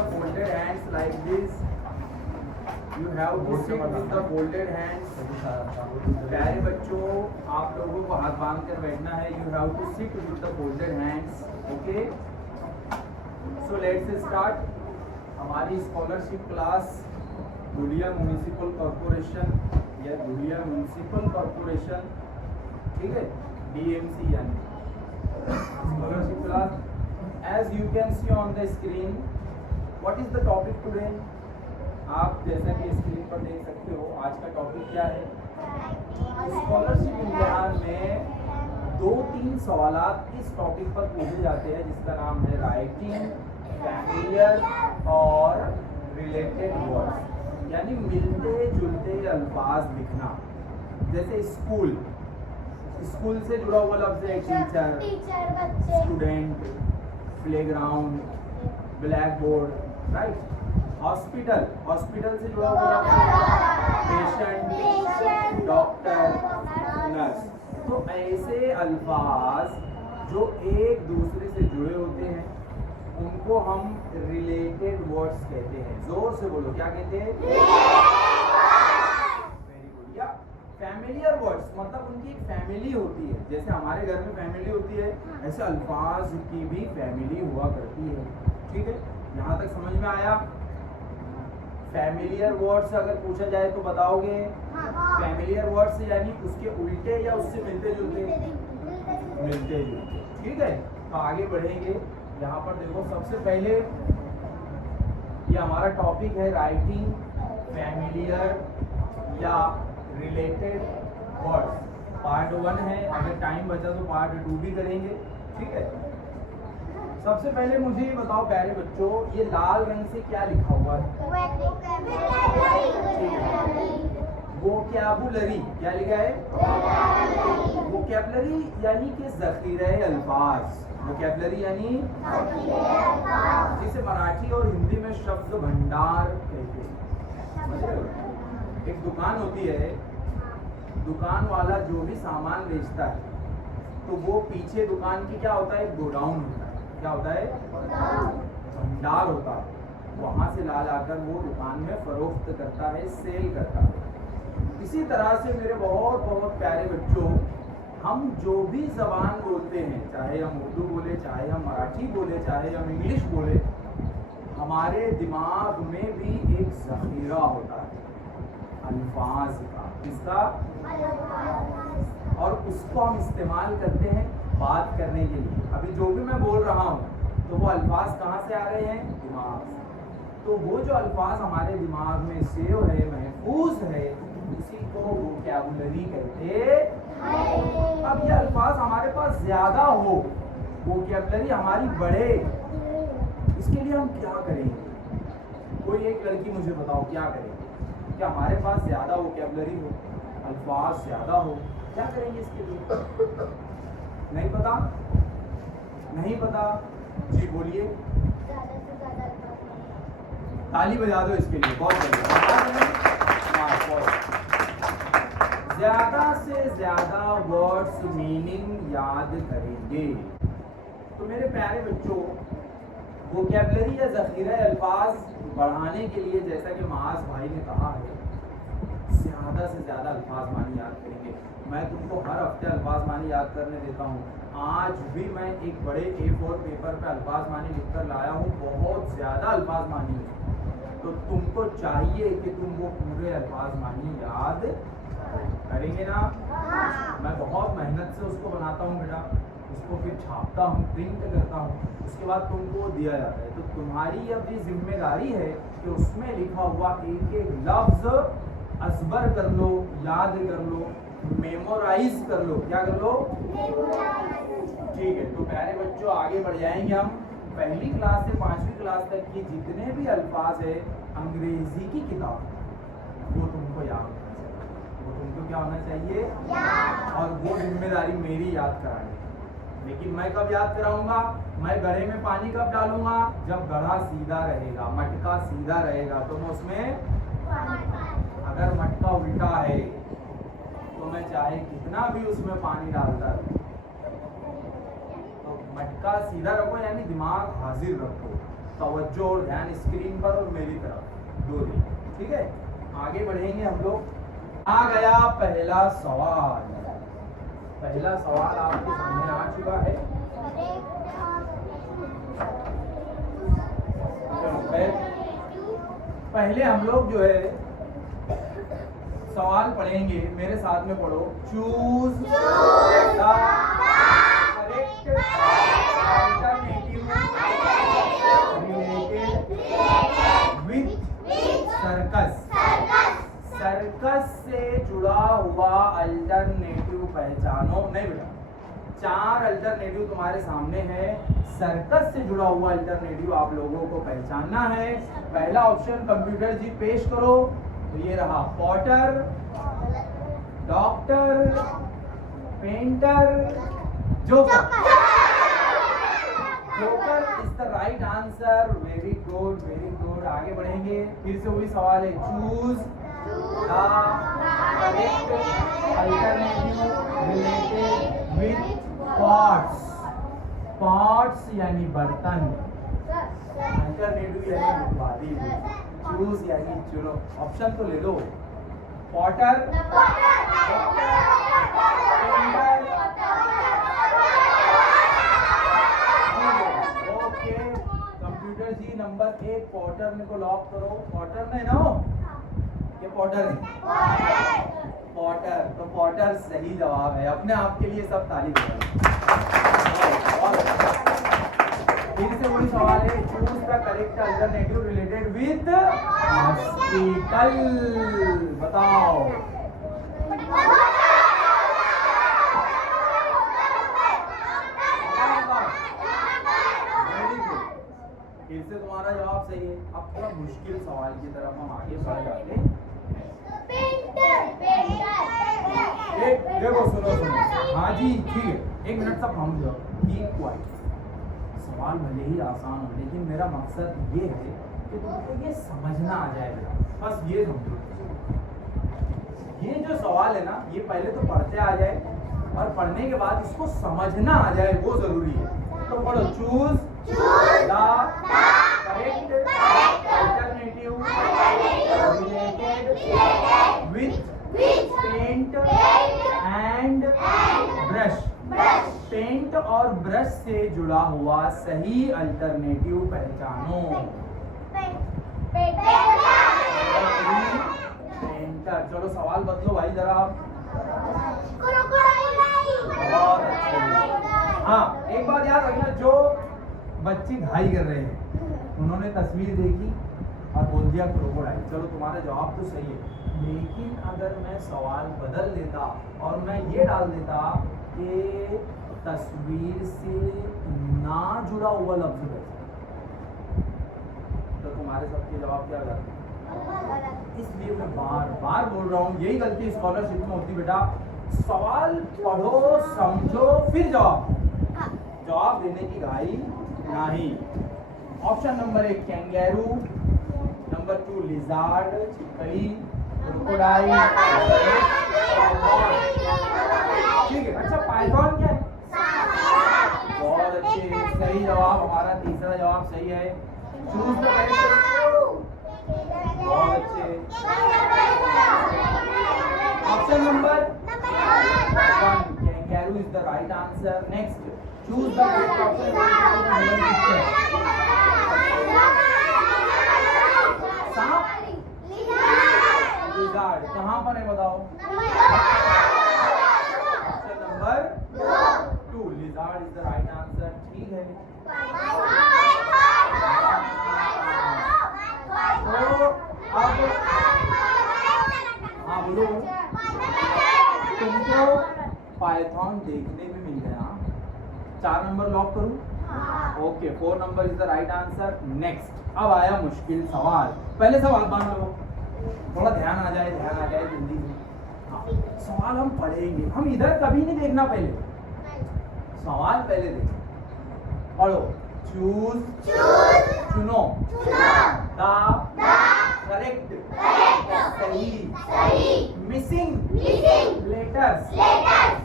the folded hands like this. You have to sit with the folded hands. प्यारे बच्चों, आप लोगों को हाथ बांध कर बैठना है. You have to sit with the folded hands. Okay? So let's start. हमारी scholarship class Dhulia municipal corporation या धुलिया म्यूनिसिपल कॉर्पोरेशन, ठीक है, DMC यानी scholarship class. As you can see on the screen, what is the topic today? आप जैसा कि screen पर देख सकते हो, आज का टॉपिक क्या है? स्कॉलरशिप इम्तिहान में 2-3 सवालात इस टॉपिक पर पूछे जाते हैं, जिसका नाम है राइटिंग, फैमिलियर और रिलेटेड वर्ड्स, यानी मिलते जुलते अल्फाज लिखना. जैसे स्कूल, स्कूल से जुड़ा हुआ लफ्ज है teacher, student, playground, black board, right. Hospital, hospital से जुड़ा हुआ पेशेंट, डॉक्टर, नर्स. तो ऐसे अल्फाज जो एक दूसरे से जुड़े होते हैं उनको हम रिलेटेड वर्ड्स कहते हैं. जोर से बोलो, क्या कहते हैं? Very good. या फैमिलियर वर्ड्स, मतलब उनकी एक फैमिली होती है. जैसे हमारे घर में फैमिली होती है, ऐसे अल्फाज की भी फैमिली हुआ करती है. ठीक है, यहाँ तक समझ में आया? फैमिलियर वर्ड्स अगर पूछा जाए तो बताओगे? फैमिलियर वर्ड्स यानी उसके उल्टे या उससे मिलते जुलते? मिलते जुलते. ठीक है, तो आगे बढ़ेंगे. यहाँ पर देखो, सबसे पहले ये हमारा टॉपिक है राइटिंग, फैमिलियर या रिलेटेड वर्ड्स. पार्ट 1 है. अगर टाइम बचा तो पार्ट 2 भी करेंगे. ठीक है, सबसे पहले मुझे ये बताओ प्यारे बच्चों, ये लाल रंग से क्या लिखा हुआ है? वोकैबुलरी. क्या लिखा है? वोकैबुलरी यानी कि जखीरे अल्फाज. वोकैबुलरी यानी जिसे मराठी और हिंदी में शब्द भंडार कहते हैं. एक दुकान होती है, दुकान वाला जो भी सामान बेचता है तो वो पीछे दुकान की क्या होता है? गोडाउन होता है. क्या होता है? भंडार होता है. वहां से ला लाकर वो दुकान में फरोख्त करता है, सेल करता है. इसी तरह से मेरे बहुत बहुत प्यारे बच्चों, हम जो भी जबान बोलते हैं, चाहे हम उर्दू बोले, चाहे हम मराठी बोले, चाहे हम इंग्लिश बोले, हमारे दिमाग में भी एक जखीरा होता है अल्फाज का. किसका? और उसको हम इस्तेमाल करते हैं बात करने के लिए. अभी जो भी मैं बोल रहा हूँ तो वो अल्फाज कहाँ से आ रहे हैं? दिमाग से. तो वो जो अल्फाज हमारे दिमाग में सेव है, महफूज है, उसी को वोकैबुलरी कहते हैं. अब ये अल्फाज हमारे पास ज्यादा हो, वोकैबुलरी हमारी बढ़े, इसके लिए हम क्या करेंगे? कोई एक लड़की मुझे बताओ, क्या करेंगे? कि हमारे पास ज्यादा वोकैबुलरी हो, अल्फाज ज्यादा हो, क्या करेंगे इसके लिए? नहीं पता? नहीं पता? जी बोलिए, ताली बजा दो इसके लिए. बहुत बढ़िया. ज्यादा से ज्यादा वर्ड्स मीनिंग याद करेंगे. तो मेरे प्यारे बच्चों, वोकैबुलरी या ज़ख़ीरा अल्फाज बढ़ाने के लिए, जैसा कि माज भाई ने कहा है, ज़्यादा से ज़्यादा अल्फाज मानी याद करेंगे. मैं तुमको हर हफ्ते अल्फाज मानी याद करने देता हूँ. आज भी मैं एक बड़े A4 पेपर पे अल्फाज मानी लिख कर लाया हूँ. बहुत ज़्यादा अल्फाज मानी है. तो तुमको चाहिए कि तुम वो पूरे अल्फाज मानी याद करेंगे ना? मैं बहुत मेहनत से उसको बनाता हूँ बेटा, उसको फिर छापता हूँ, प्रिंट करता हूँ, उसके बाद तुमको दिया जाता है. तो तुम्हारी अब ये जिम्मेदारी है कि उसमें लिखा हुआ एक एक लफ्ज असबर कर लो, याद कर लो, मेमोराइज कर लो. क्या कर लो? ठीक है. तो प्यारे बच्चों, आगे बढ़ जाएंगे हम. पहली क्लास से 5वीं क्लास तक की जितने भी अल्फाज है अंग्रेजी की किताब, वो तुमको याद होना चाहिए. वो तुमको क्या होना चाहिए? और वो जिम्मेदारी मेरी याद करानी. लेकिन मैं कब याद कराऊंगा? मैं गड्ढे में पानी कब डालूंगा? जब गड्ढा सीधा रहेगा, मटका सीधा रहेगा, तो मैं उसमें, अगर मटका उल्टा है तो मैं चाहे कितना भी उसमें पानी डालता रहूं. तो मटका सीधा रखो, यानी दिमाग हाजिर रखो. तवज्जो और ध्यान स्क्रीन पर और मेरी तरफ दो दिन, ठीक है। आगे बढ़ेंगे हम लोग। आ गया पहला सवाल। पहला सवाल आपके सामने आ चुका है। पहले हम लोग जो है सवाल पढ़ेंगे, मेरे साथ में पढ़ो। Choose the correct alternative related with circus. Circus से जुड़ा हुआ अल्टरनेटिव पहचानो। नहीं बेटा, 4 अल्टरनेटिव तुम्हारे सामने है। सर्कस से जुड़ा हुआ अल्टरनेटिव आप लोगों को पहचानना है। पहला ऑप्शन कंप्यूटर जी पेश करो। तो ये रहा Potter, doctor, painter, joker. Joker is the right answer. Very good, very good. आगे बढ़ेंगे। फिर से वही सवाल है। Choose the correct alternative related with pots. Pots यानी बर्तन, अल्टरनेटिव यानी मुतबादी। चूज यानी चुनो। ऑप्शन तो ले लो। Potter, okay. कंप्यूटर जी नंबर 1 पॉटर ने को लॉक करो। पॉटर ने ना हो, ये पॉटर है। पॉटर, तो पॉटर सही जवाब है। अपने आप के लिए सब ताली बजाओ। फिर से वही सवाल है। Choose the correct alternative related with hospital. बताओ। Very good. फिर से तुम्हारा जवाब सही है। अब थोड़ा मुश्किल सवाल की तरफ हम आगे बढ़ जाते हैं। देखो, सुनो सुनो। हाँ जी, ठीक है। 1 मिनट सब हम जाओ। Keep quiet. सवाल भले ही आसान हो, लेकिन मेरा मकसद ये है कि तुमको ये समझना आ जाए बेटा। बस ये समझो। ये जो सवाल है ना, ये पहले तो पढ़ते आ जाए और पढ़ने के बाद इसको समझना आ जाए, वो जरूरी है। तो पढ़ो। Choose the correct alternative related with paint and brush. Paint और ब्रश से जुड़ा हुआ सही अल्टरनेटिव पहचानो। पेंटर। चलो सवाल बदलो भाई जरा आप। बहुत अच्छे। हाँ, एक बात याद रखना, जो बच्चे घाई कर रहे हैं उन्होंने तस्वीर देखी और बोल दिया क्रोकोडाइल। चलो तुम्हारा जवाब तो सही है, लेकिन अगर मैं सवाल बदल देता और मैं ये डाल देता कि तस्वीर से ना जुड़ा हुआ लफ्ज है, तो तुम्हारे सबके जवाब क्या करते? इसलिए मैं बार बार बोल रहा हूँ, यही गलती स्कॉलरशिप में होती बेटा। सवाल पढ़ो, समझो, फिर जवाब देने की घाई नहीं। ऑप्शन नंबर 1 कैंगैरू, नंबर 2 लिजार्ड छिपकली, क्रोकोडाइल। ठीक है, अच्छा पाइथन क्या है? बहुत अच्छे, सही जवाब। हमारा तीसरा जवाब सही है। Choose the correct. बहुत अच्छे। Option number 1 kangaroo is the right answer. Next, choose the correct option. सांप, लिजार्ड कहाँ पर है बताओ? Option number 2 lizard is the right answer. ठीक है, तो अब हाँ बोलो। तुमको पाइथन देखने में मिल गया। 4 नंबर लॉक करूं? Okay, 4 number is the right answer. Next, अब आया मुश्किल सवाल। पहले सवाल मान लो, थोड़ा ध्यान आ जाए जल्दी से। हाँ, सवाल हम पढ़ेंगे, हम इधर कभी नहीं देखना, पहले सवाल पहले देखो। पढ़ो। चूज चुनो द करेक्ट सही मिसिंग लेटर्स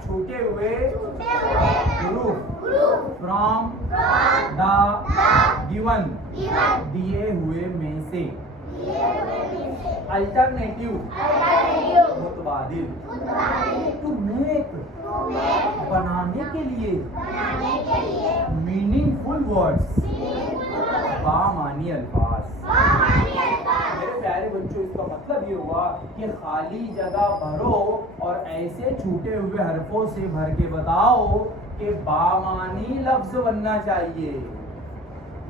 छूटे हुए ग्रुप फ्रॉम द गिवन दिए हुए में से, अल्टरनेटिव मुतबादिल, टू मेक बनाने के लिए, मीनिंगफुल वर्ड्स बामानी अल्फाज। मेरे प्यारे बच्चों, इसका मतलब ये हुआ कि खाली जगह भरो और ऐसे छूटे हुए हरफों से भर के बताओ कि बामानी लफ्ज बनना चाहिए,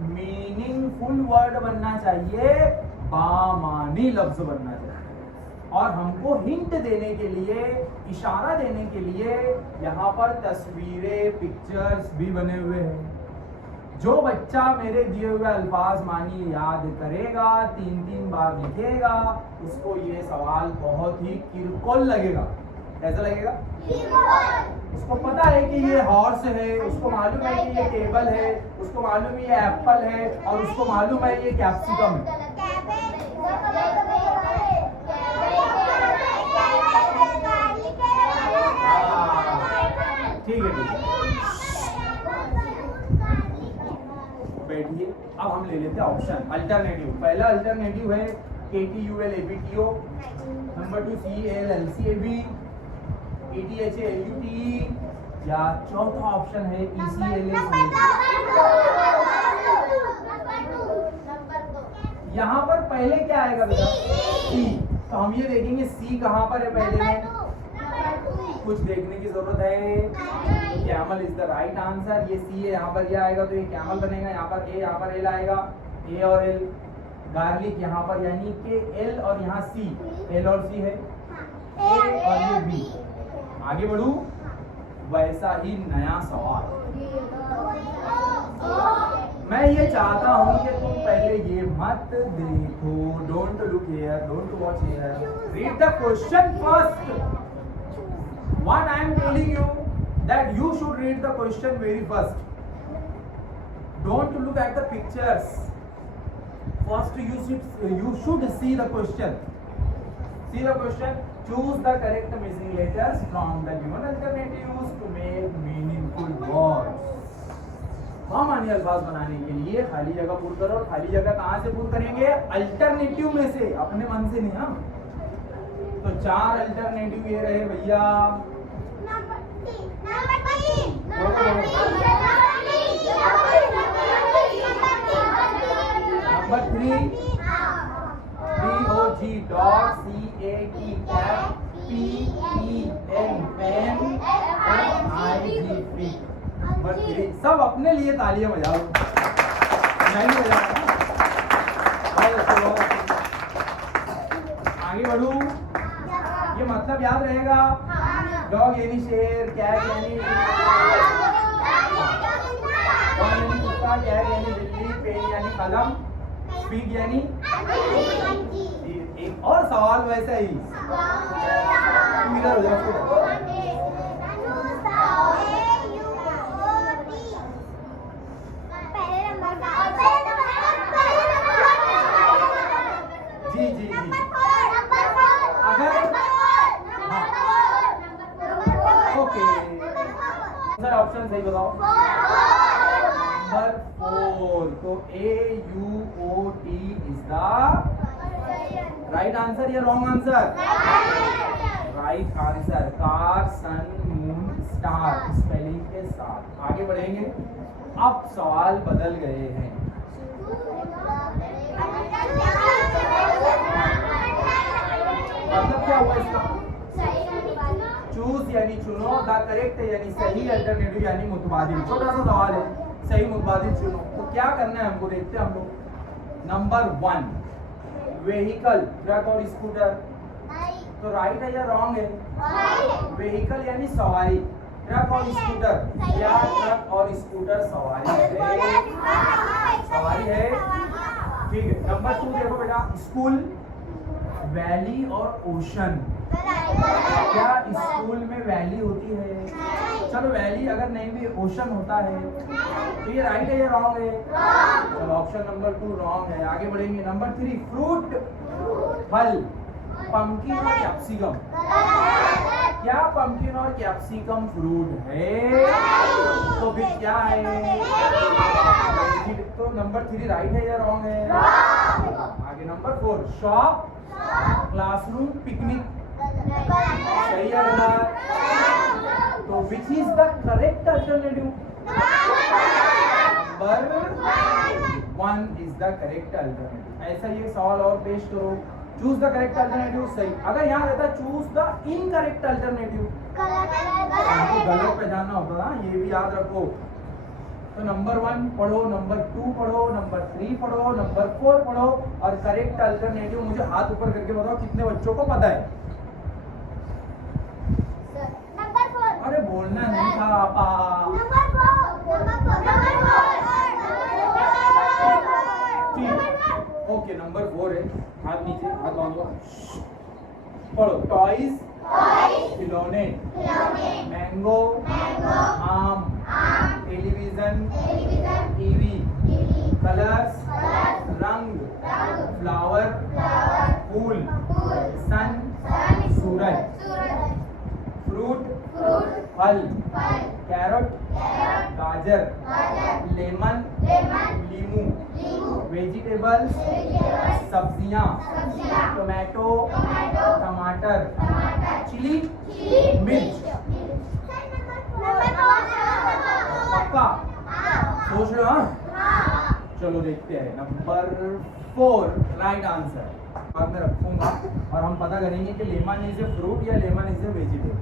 मीनिंगफुल वर्ड बनना चाहिए, बामानी लफ्ज बनना चाहिए। और हमको हिंट देने के लिए, इशारा देने के लिए यहाँ पर तस्वीरें, पिक्चर्स भी बने हुए हैं। जो बच्चा मेरे दिए हुए अल्फाज मानी याद करेगा, 3-3 बार लिखेगा, उसको ये सवाल बहुत ही किरकोल लगेगा। कैसा लगेगा? उसको पता है कि ये हॉर्स है, उसको मालूम है कि ये टेबल है, उसको मालूम है ये एप्पल है, और उसको मालूम है ये कैप्सिकम है। ठीक है, बैठिए। अब हम ले लेते हैं ऑप्शन अल्टरनेटिव। पहला अल्टरनेटिव है KTUL ABTO, number 2 CEL LCAB, ETHA LUTE, या चौथा ऑप्शन है ECLA। यहाँ पर पहले क्या आएगा बेटा? C। तो हम ये देखेंगे C कहाँ पर है पहले में, कुछ देखने की जरूरत है। Camel is the right answer. ये सी है, यहाँ पर ये आएगा तो ये कैमल बनेगा। यहाँ पर ए, यहाँ पर एल आएगा, ए और एल। गार्लिक यहाँ पर यानी कि एल और यहाँ सी, एल और सी है, ए और ये बी। आगे बढ़ू, वैसा ही नया सवाल। मैं ये चाहता हूँ कि तुम पहले ये मत देखो, don't look here, don't watch here, read the question first. What I am telling you that you should read the question very first. Don't look at the pictures. First you should see the question. See the question. Choose the correct missing letters from the given alternatives to make meaningful words. बामानी अल्फाज बनाने के लिए खाली जगह पूर्ण करो। और खाली जगह कहाँ से पूर्ण करेंगे? अल्टरनेटिव में से, अपने मन से नहीं। हम तो 4 अल्टरनेटिव ये रहे भैया। Number 3 DOG dog, CAT cat, PEN pen, FIG fig. Number 3 सब अपने लिए तालियां बजाओ, मैं नहीं बजाऊंगा। आगे बढ़ू, ये मतलब याद रहेगा। डॉग यानी शेर, कैट यानी कुत्ता, कैट यानी बिल्ली, पेन यानी कलम, फिग यानी। एक और सवाल वैसा ही, इधर हो जाओ। जी जी जी, अगर ओके, सर ऑप्शन सही बताओ। नंबर 4, तो AUOT is the right answer या wrong answer? Right answer. Car, sun, moon, star spelling के साथ। आगे बढ़ेंगे। अब सवाल बदल गए हैं। मतलब क्या हुआ इसका? चूज यानी चुनो, द करेक्ट यानी सही, अल्टरनेटिव यानी मुतबादिल। छोटा सा सवाल है, सही मुतबादिल चुनो। तो क्या करना है हमको, देखते हैं हम लोग। नंबर 1 व्हीकल, ट्रक और स्कूटर, तो राइट है या रॉन्ग है? व्हीकल यानी सवारी, ट्रक और स्कूटर, या ट्रक और स्कूटर सवारी है? सवारी है, ठीक है। नंबर 2 देखो बेटा, स्कूल, वैली और ओशन। क्या स्कूल में वैली होती है? चलो वैली अगर नहीं भी ओशन होता है, तो ये राइट है या रॉन्ग है? चलो ऑप्शन नंबर 2 रॉन्ग है। आगे बढ़ेंगे। नंबर 3 फ्रूट, फल, पंपकिन और कैप्सिकम। क्या पंपकिन और कैप्सिकम फ्रूट है? तो फिर क्या है? तो नंबर 3 राइट है या रॉन्ग है? आगे नंबर 4 शॉप, क्लासरूम, पिकनिक, सही है गलत? तो which is the correct alternative? Number 1 is the correct alternative. ऐसा ये सवाल और पेश करो, चूज द करेक्ट अल्टरनेटिव, सही। अगर यहाँ रहता चूज द इनकरेक्ट अल्टरनेटिव, गलत पहचानना होता ना, ये भी याद रखो। तो नंबर 1 पढ़ो, नंबर 2 पढ़ो, नंबर 3 पढ़ो, नंबर 4 पढ़ो और करेक्ट अल्टरनेटिव मुझे हाथ ऊपर करके बताओ कितने बच्चों को पता है? नंबर 4। अरे बोलना नहीं था आपा। नंबर 4। ओके नंबर 4 है, हाथ नीचे, हाथ बांधो, पढ़ो। टॉयज, खिलौने, मैंगो, आम, टेलीविजन, टीवी, कलर्स, रंग, फ्लावर, फूल, सन, सूरज, फ्रूट, फल, कैरट, गाजर, लेमन, लीमू, वेजिटेबल्स, सब्जियां, टोमेटो, टमाटर, चिली, मिर्च। पक्का सोच रहे हो? हाँ? चलो देखते हैं नंबर 4 राइट आंसर। बाद में रखूंगा और हम पता करेंगे कि लेमन इज ए फ्रूट या lemon is a vegetable.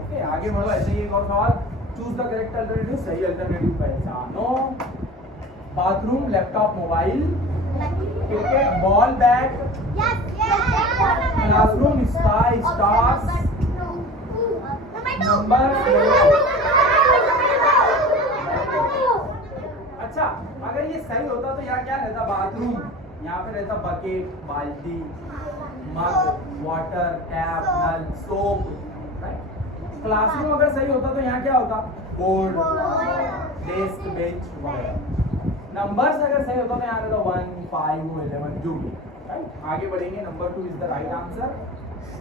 Okay आगे बढ़ो। ऐसे ही एक और सवाल, चूज द करेक्ट अल्टरनेटिव, सही अल्टरनेटिव पहचानो। Bathroom, laptop, mobile, cricket ball, bat, classroom, sky, stars, number. अच्छा अगर ये सही होता तो यहाँ क्या रहता? बाथरूम, यहाँ पे रहता बकेट, बाल्टी, मग, वाटर, टैप, नल, सोप। क्लासरूम अगर सही होता तो यहाँ क्या होता? बोर्ड, डेस्क, बेंच वगैरह। नंबर्स अगर सही होता तो यहाँ रहता 1, 5, 11 जो भी। आगे बढ़ेंगे, number 2 is the right answer.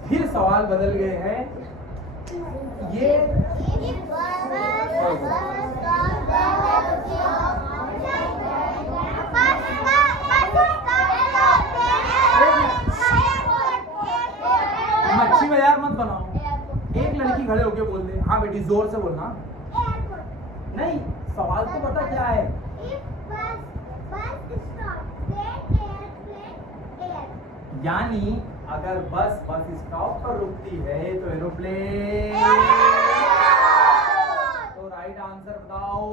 फिर सवाल बदल गए हैं, ये मच्छी बाजार मत बनाओ। एक लड़की खड़े होके बोल दे, हाँ बेटी जोर से बोलना। नहीं सवाल तो पता क्या है? यानी अगर बस स्टॉप पर रुकती है तो एरोप्लेन। तो राइट आंसर बताओ।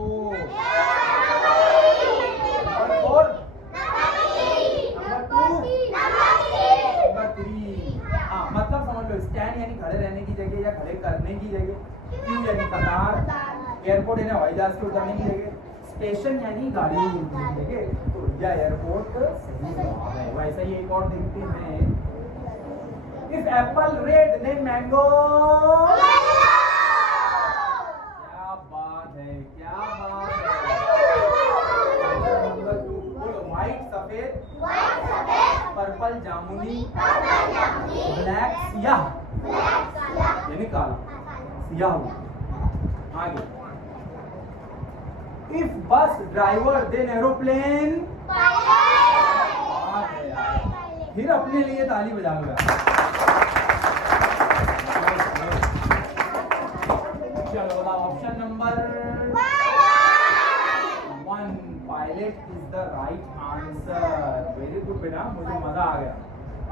Number 4, number 2, number 3। हाँ मतलब समझ लो, स्टैंड यानी खड़े रहने की जगह या खड़े करने की जगह, क्यू यानी कतार, एयरपोर्ट यानी हवाई जहाज के उतरने की जगह, स्टेशन यानी गाड़ी रुकने की जगह। तो या एयरपोर्ट सही जवाब है। वैसा ही एक और देखते हैं, if Apple red name mango. क्या बात है, क्या बात है। नंबर 2 बोलो, व्हाइट सफेद, पर्पल जामुनी, ब्लैक सियाह यानी काला, सियाह हुआ। आगे, if bus driver then aeroplane. फिर अपने लिए ताली बजा लो यार। चलो बताओ, option number 1 pilot is the right answer. Very good बेटा, मुझे मजा आ गया।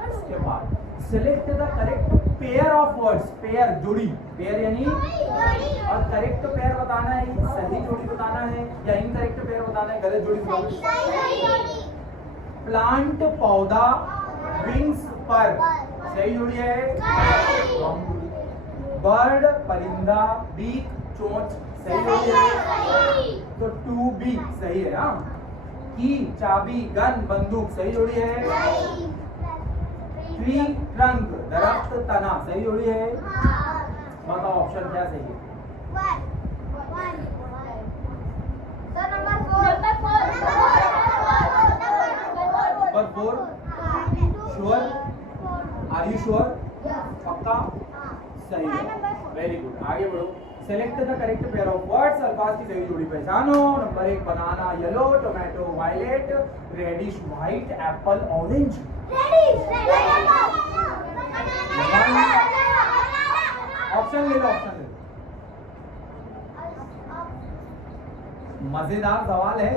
उसके बाद select the correct pair of words. Pair जोड़ी, पेयर यानी और करेक्ट पेयर बताना है, सही जोड़ी बताना है या इनकरेक्ट पेयर बताना है, गलत जोड़ी बताना है। प्लांट पौधा, विंग्स पर, सही जोड़ी है। बर्ड परिंदा, बीक चोंच, सही जोड़ी है। तो टू बी सही है। हाँ, की चाबी, गन बंदूक, सही जोड़ी है। ट्री ट्रंक दरख्त तना, सही जोड़ी है। बताओ ऑप्शन क्या सही है? Number 4 sure, are you sure? पक्का सही है, वेरी गुड। आगे बढ़ो। Select the correct pair of words, अल्फाज की सही जोड़ी पहचानो। Number 1 banana yellow, tomato violet, radish white, apple orange. Option ले लो, ऑप्शन ले लो। मजेदार सवाल है।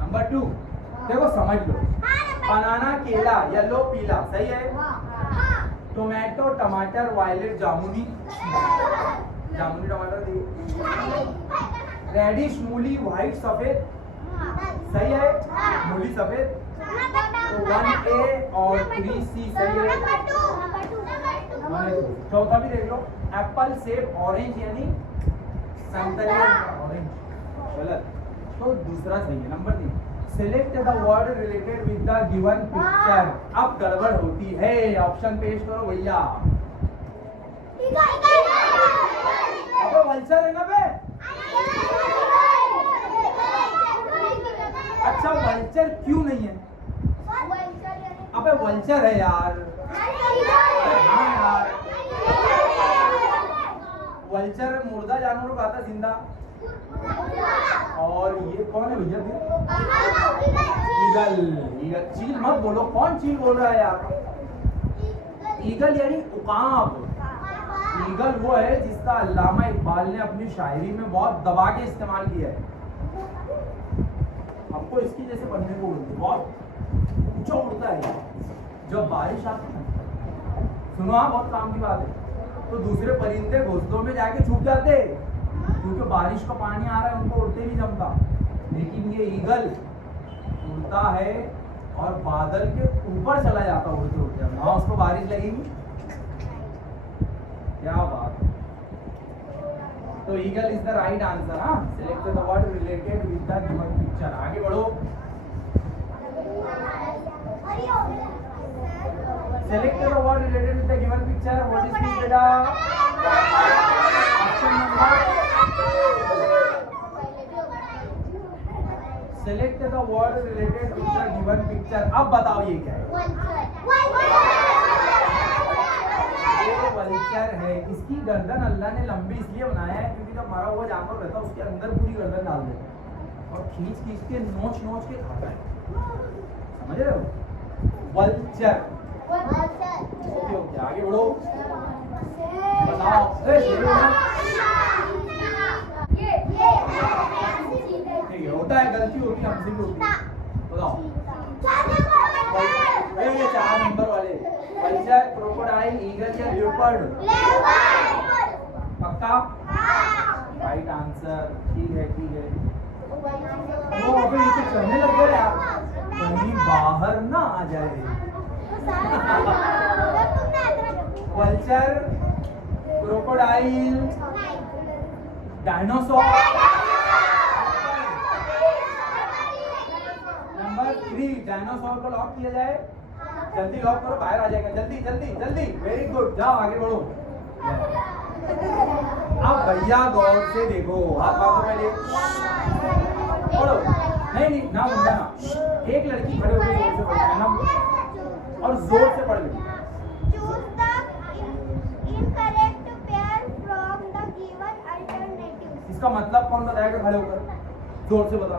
नंबर 2 देखो समझ लो। बनाना केला, येलो पीला, सही है। टोमेटो टमाटर, वायलेट जामुनी, जामुनी टमाटर दिए। रेडिश मूली, व्हाइट सफेद, सही है। मूली सफेद। तो 1A और 3C सही है। चौथा भी देख लो, एप्पल सेब ऑरेंज यानी संतरे ऑरेंज, गलत। तो दूसरा सही है। Number 3 select the word related with the given picture. अब गड़बड़ होती है, ऑप्शन पेश करो भैया। अबे वल्चर है ना बे। अच्छा वल्चर क्यों नहीं है? अबे वल्चर है यार। हाँ यार, वल्चर मुर्दा जानवर को खाता, जिंदा। और ये कौन है भैया फिर? ईगल। ईगल चील मत बोलो, कौन चील बोल रहा है यार? ईगल यानी उकाब। ईगल वो है जिसका अल्लामा इकबाल ने अपनी शायरी में बहुत दबा के इस्तेमाल किया है। हमको इसकी जैसे बनने को उड़ती, बहुत ऊंचा उड़ता है जब बारिश आती है। सुनो हाँ, बहुत काम की बात है। तो दूसरे परिंदे घोंसलों में जाके छुप जाते, क्योंकि बारिश का पानी आ रहा है, उनको उड़ते नहीं जमता। लेकिन ये ईगल उड़ता है और बादल के ऊपर चला जाता उड़ते उड़ते, वहां उसको बारिश लगेगी। क्या बात है। तो eagle is the right answer. हाँ, select the word related with the given picture. आगे बढ़ो। Select the word related with the given picture. What is this बेटा? Option number select the word related with the given picture. अब बताओ ये क्या है? ये वल्चर है। इसकी गर्दन अल्लाह ने लंबी इसलिए बनाया है क्योंकि जब मरा हुआ जानवर रहता है उसके अंदर पूरी गर्दन डाल देता है और खींच खींच के नोच नोच के खाता है। समझ रहे हो? वल्चर। ओके ओके, आगे बढ़ो। बताओ। ठीक है, होता है, गलती होती है, हमसे भी होती है। बताओ। ये 4 नंबर वाले वल्चर, क्रोकोडाइल, ईगल या लियोपार्ड? पक्का? Right answer. ठीक है ठीक है। वो अभी ये तो चलने लग गए यार, कहीं बाहर ना आ जाए। Vulture, crocodile, dinosaur. Number 3 dinosaur को लॉक किया जाए। जल्दी लॉक करो, बाहर आ जाएगा। जल्दी जल्दी जल्दी। वेरी गुड, जाओ आगे बढ़ो। अब भैया गौर से देखो, हाथ मारो पहले। पढ़ो। नहीं नहीं ना मुझे ना, एक लड़की खड़े होकर जोर से पढ़ ना, और जोर से पढ़ ली। इसका मतलब कौन बताएगा? खड़े होकर जोर से बता।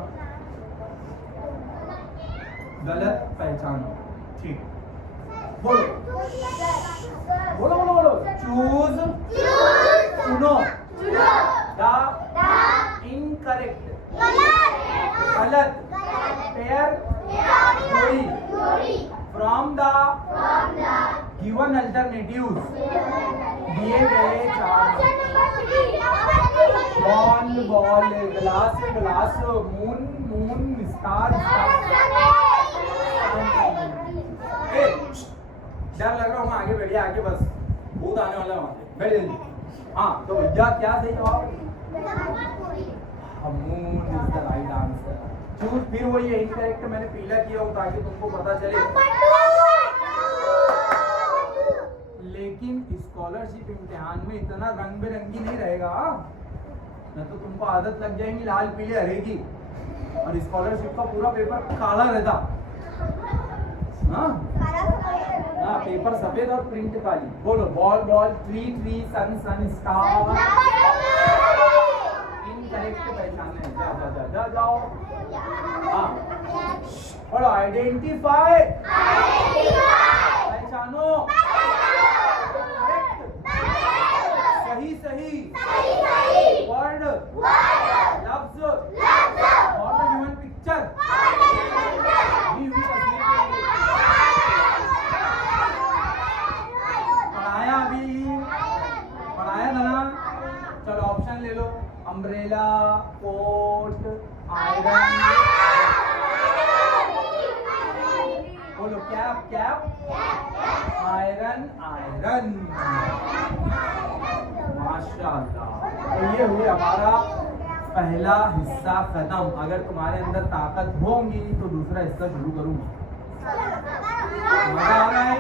गलत पहचानो। ठीक, बोलो बोलो बोलो बोलो। चूज, सुनो, द इनकरेक्ट, गलत, पेयर, जोड़ी, फ्रॉम द गिवन अल्टरनेटिव्स। दिए गए 4 बॉल, ग्लास, मून, स्टार। डर लग रहा हूँ, आगे बैठिए, आगे बस भूत आने वाला है वहां से, बैठ जल्दी। हाँ तो भैया क्या सही जवाब? Moon is the right answer. Choose फिर वही है, इनकरेक्ट मैंने पीला किया हूँ ताकि तुमको पता चले। लेकिन स्कॉलरशिप इम्तिहान में इतना रंग बिरंगी नहीं रहेगा, न तो तुमको आदत लग जाएगी लाल पीले हरे की, और स्कॉलरशिप का पूरा पेपर काला रहता। हाँ हाँ, पेपर सफेद और प्रिंट काली। बोलो बॉल बॉल, ट्री ट्री, सन सन, स्टार। इनकरेक्ट पहचानना है। जा जा जा जा जाओ। हाँ, बोलो आइडेंटिफाई, पहचानो, सही सही, वर्ड, लफ्ज, और द ह्यूमन पिक्चर। पढ़ाया अभी, पढ़ाया था ना। चलो ऑप्शन ले लो। Umbrella, coat, iron. बोलो कैप कैप, आयरन आयरन। माशाल्लाह। तो ये हुई हमारा पहला हिस्सा खत्म। अगर तुम्हारे अंदर ताकत होंगी तो दूसरा हिस्सा शुरू करूंगा। मजा आ रहा है?